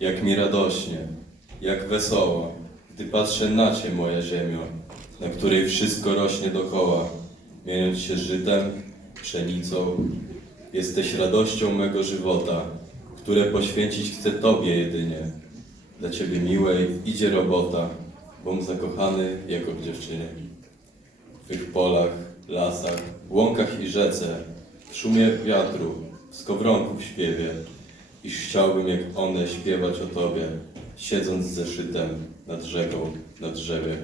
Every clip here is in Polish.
jak mi radośnie, jak wesoło, gdy patrzę na Cię, moja ziemio, na której wszystko rośnie dokoła, mieniąc się żytem, pszenicą. Jesteś radością mego żywota, które poświęcić chcę Tobie jedynie. Dla Ciebie miłej idzie robota, bom zakochany jako w dziewczynie. W Twych polach, lasach, łąkach i rzece, w szumie wiatru, w skowronku w śpiewie, iż chciałbym jak one śpiewać o Tobie, siedząc zeszytem nad rzeką, na drzewie.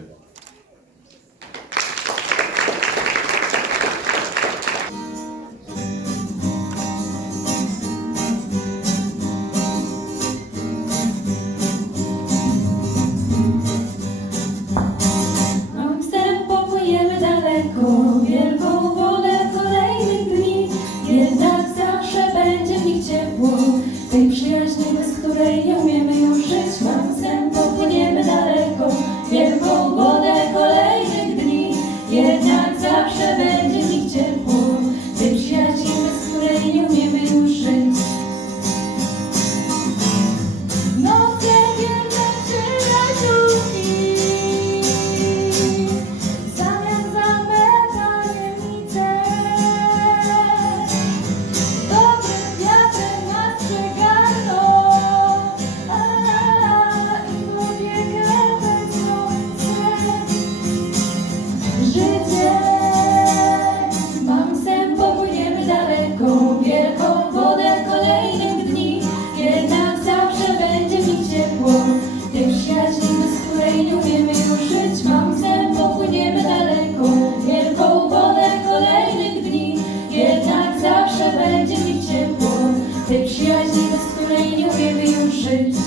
tej przyjaźni, bez której nie umiem już żyć.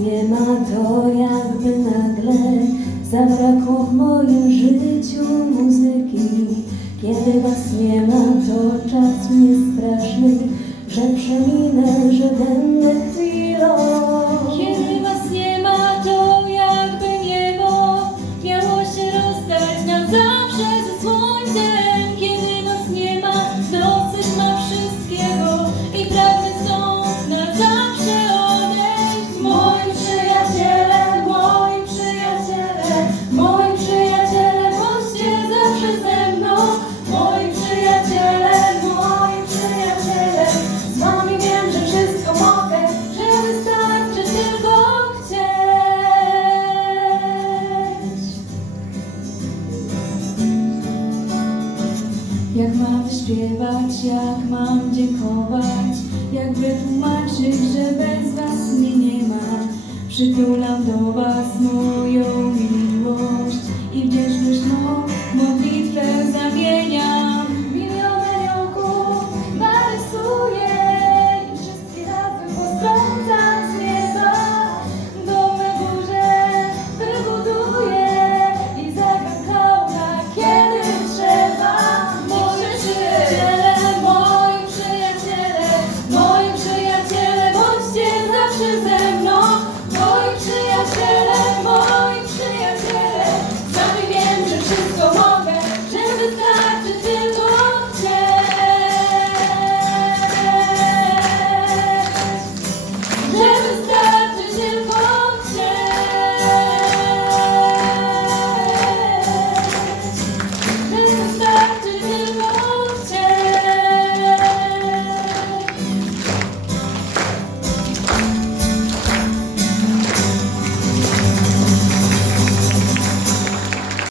nie ma to jakby nagle zabrakło w moim życiu muzyki, kiedy was nie śpiewać, jak mam dziękować, jak wytłumaczyć, że bez was mnie nie ma. Przytulam do was moją miłość i wdzięczność mą modlitwę zamienia.